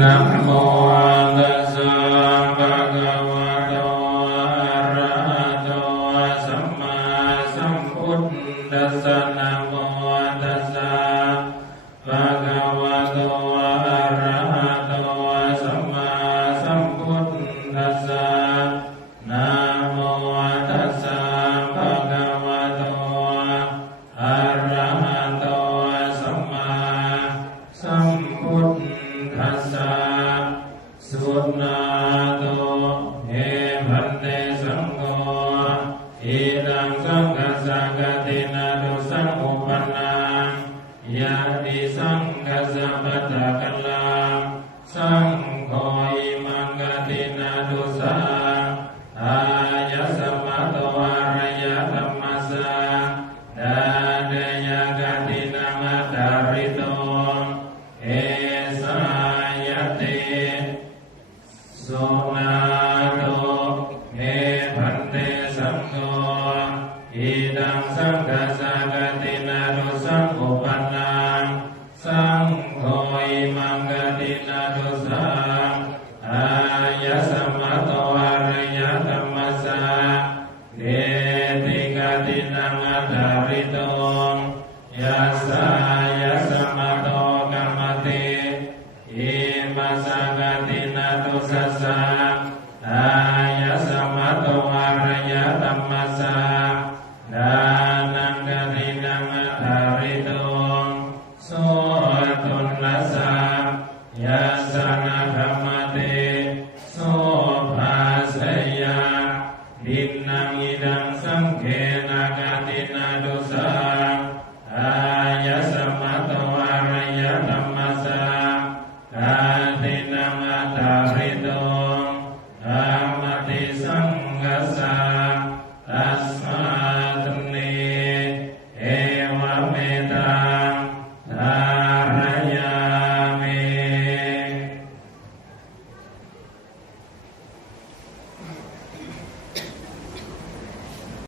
นะโมตัสสะภะคะวะโตอะระหะโตสัมมาสัมพุทธัสสะนะโมตัสสะภะคะวะโตอะระหะโตสัมมาสัมพุทธัสสะนะโมตัสสะภะคะวะโตอะระหะโตสัมมาสัมพุทธัสสะสุนาโตเอภันเตสังโฆอิตังสังฆัสสะกตินาตุสังอุปนังยะติสังฆัสสะปัตตะกัลลังสังโฆอิมังกตินาตุสังอายะสัมมาโตอะระยะธัมมัสสะดาเดยะกตินังอัตตาริโตเอสายะเตสุนาโตเอภันเตสังโฆอิตังสังฆัสสะกตินาตุสังอุปนังสังโฆอิมังกตินาตุสังอายะสัมมาโตอะระยะธัมมัสสะเดติกตินังอัตตาริโตยัสสายะสัมมาโตกัมมติอิมัสสะกตินาตุสัสสะอายะสัมมาโตอะระยะธัมมัสสะดานังกตินังอัตตาริโตโสตุนัสสะยัสสะนะธัมมติโสภาสยะดินนังอิดังสังเขนะกตินาตุสังอายะสัมมาโตอะระยะธัมมัสสะกตินังอัตตาริโตธัมมติสังฆัสสะ